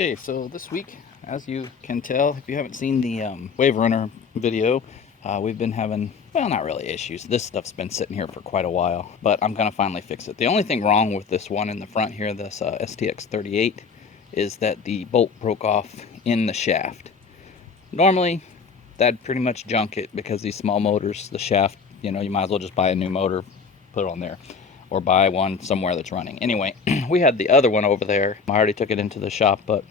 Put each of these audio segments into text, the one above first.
Okay, so this week, as you can tell, if you haven't seen the Wave Runner video, we've been having, well, not really issues. This stuff's been sitting here for quite a while, but I'm gonna finally fix it. The only thing wrong with this one in the front here, this STX38, is that the bolt broke off in the shaft. Normally, that'd pretty much junk it because these small motors, the shaft, you know, you might as well just buy a new motor, put it on there, or buy one somewhere that's running. Anyway, we had the other one over there. I already took it into the shop, but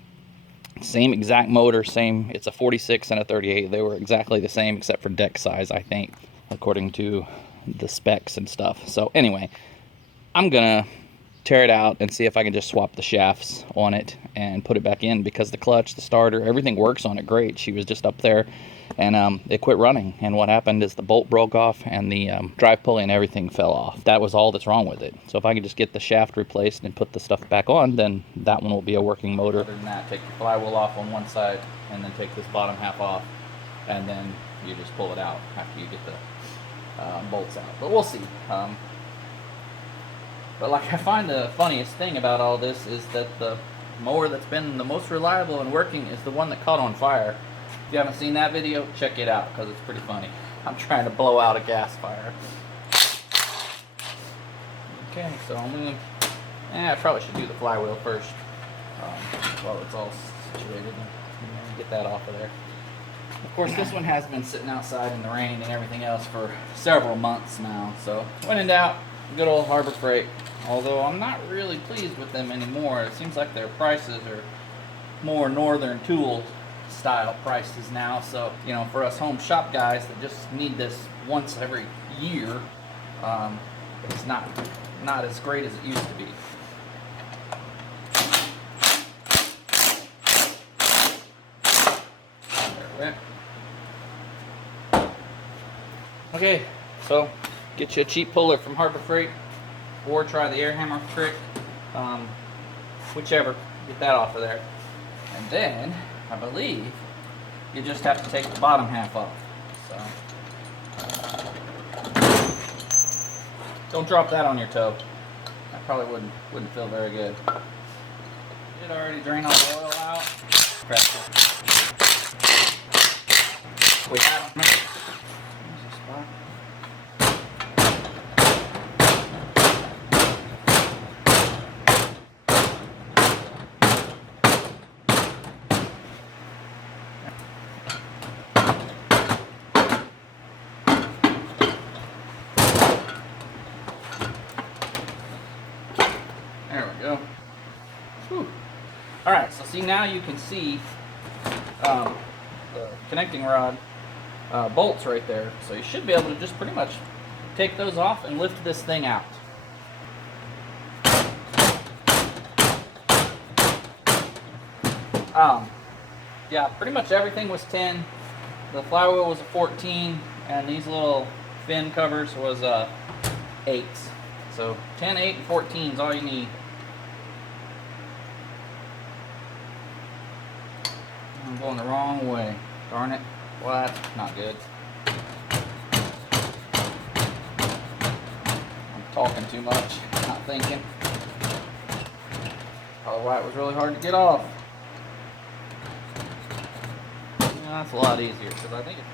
same exact motor, same, it's a 46 and a 38. They were exactly the same except for deck size, I think, according to the specs and stuff. So anyway, I'm gonna tear it out and see if I can just swap the shafts on it and put it back in, because the clutch, the starter, everything works on it great. She was just up there and it quit running, and what happened is the bolt broke off and the drive pulley and everything fell off. That was all that's wrong with it. So if I can just get the shaft replaced and put the stuff back on, then that one will be a working motor. Other than that, take your flywheel off on one side and then take this bottom half off, and then you just pull it out after you get the bolts out. But we'll see. But like, I find the funniest thing about all this is that the mower that's been the most reliable and working is the one that caught on fire. If you haven't seen that video, check it out because it's pretty funny. I'm trying to blow out a gas fire. Okay, so I'm gonna, I probably should do the flywheel first while it's all situated and get that off of there. Of course, this one has been sitting outside in the rain and everything else for several months now. So when in doubt, good old Harbor Freight. Although I'm not really pleased with them anymore. It seems like their prices are more Northern Tool style prices now. So, you know, for us home shop guys that just need this once every year, it's not as great as it used to be. There we go. Okay, so get you a cheap puller from Harbor Freight, or try the air hammer trick, whichever. Get that off of there, and then I believe you just have to take the bottom half off. So don't drop that on your toe. That probably wouldn't feel very good. Did already drain all the oil out. Press it. We have them. There's a spot. There we go. Whew. All right, so see, now you can see the connecting rod bolts right there. So you should be able to just pretty much take those off and lift this thing out. Yeah, pretty much everything was 10. The flywheel was a 14, and these little fin covers was 8s. So 10, 8, and 14 is all you need. I'm going the wrong way. Darn it. Well, that's not good. I'm talking too much, not thinking. Probably why it was really hard to get off. Yeah, that's a lot easier because I think it's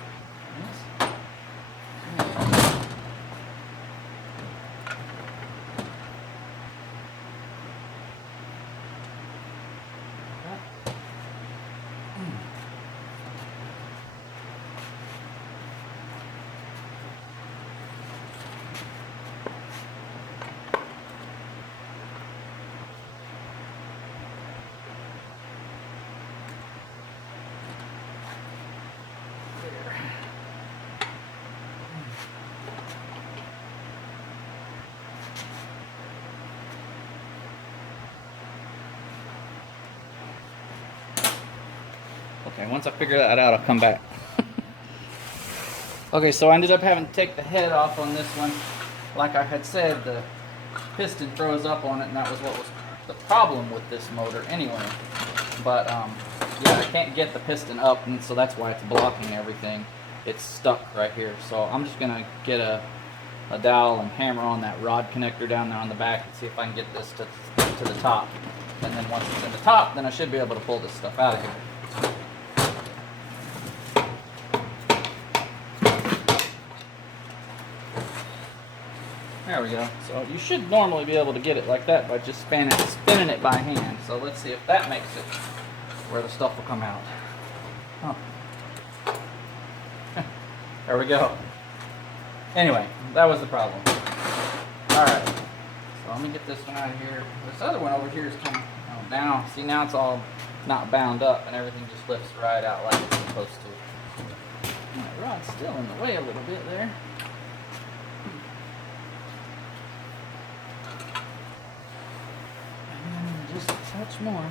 okay, once I figure that out, I'll come back. Okay, so I ended up having to take the head off on this one. Like I had said, the piston froze up on it, and that was what was the problem with this motor anyway. But yeah, I can't get the piston up, and so that's why it's blocking everything. It's stuck right here. So I'm just gonna get a dowel and hammer on that rod connector down there on the back and see if I can get this to the top. And then once it's in the top, then I should be able to pull this stuff out of here. There we go. So you should normally be able to get it like that by just spinning it by hand. So let's see if that makes it where the stuff will come out. Oh. There we go. Anyway, that was the problem. Alright. So let me get this one out of here. This other one over here is coming down. See, now it's all not bound up and everything just lifts right out like it's supposed to. My rod's still in the way a little bit there. Just a touch more.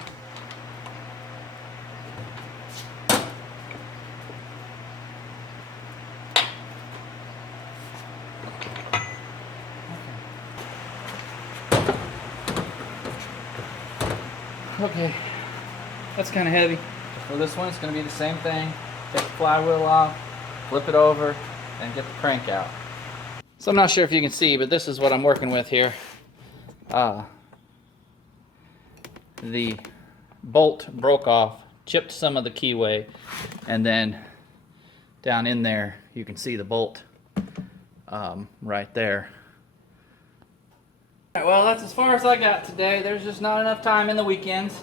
Okay, that's kind of heavy. For this one, it's going to be the same thing. Take the flywheel off, flip it over, and get the crank out. So I'm not sure if you can see, but this is what I'm working with here. The bolt broke off, chipped some of the keyway, and then down in there you can see the bolt right there. All right, well, that's as far as I got today. There's just not enough time in the weekends.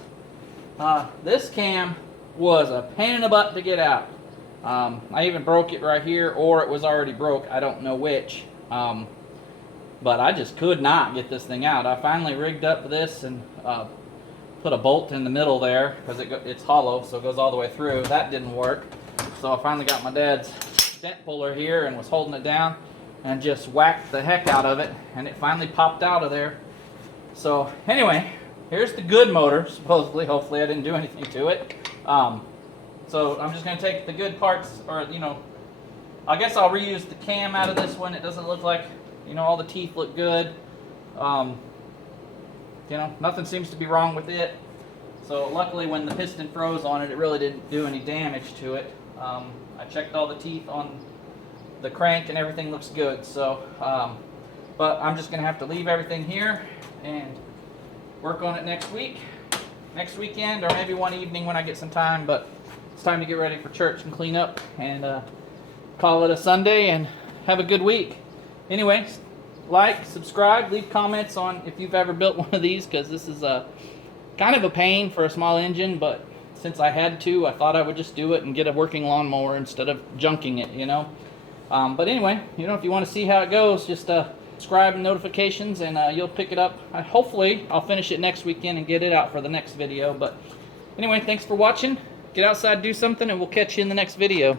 This cam was a pain in the butt to get out. I even broke it right here, or it was already broke. I don't know which. But I just could not get this thing out. I finally rigged up this and put a bolt in the middle there because it's hollow, so it goes all the way through. That didn't work. So I finally got my dad's dent puller here and was holding it down and just whacked the heck out of it, and it finally popped out of there. So anyway, here's the good motor, supposedly. Hopefully I didn't do anything to it. So I'm just going to take the good parts, or, you know, I guess I'll reuse the cam out of this one. It doesn't look like, you know, all the teeth look good. You know, nothing seems to be wrong with it. So luckily when the piston froze on it, it really didn't do any damage to it. I checked all the teeth on the crank and everything looks good. So, but I'm just going to have to leave everything here and work on it next weekend, or maybe one evening when I get some time. But it's time to get ready for church and clean up and call it a Sunday and have a good week. Anyway, like, subscribe, leave comments on if you've ever built one of these, because this is kind of a pain for a small engine, but since I had to, I thought I would just do it and get a working lawnmower instead of junking it, you know. But anyway, you know, if you want to see how it goes, just subscribe and notifications, and you'll pick it up. Hopefully, I'll finish it next weekend and get it out for the next video. But anyway, thanks for watching. Get outside, do something, and we'll catch you in the next video.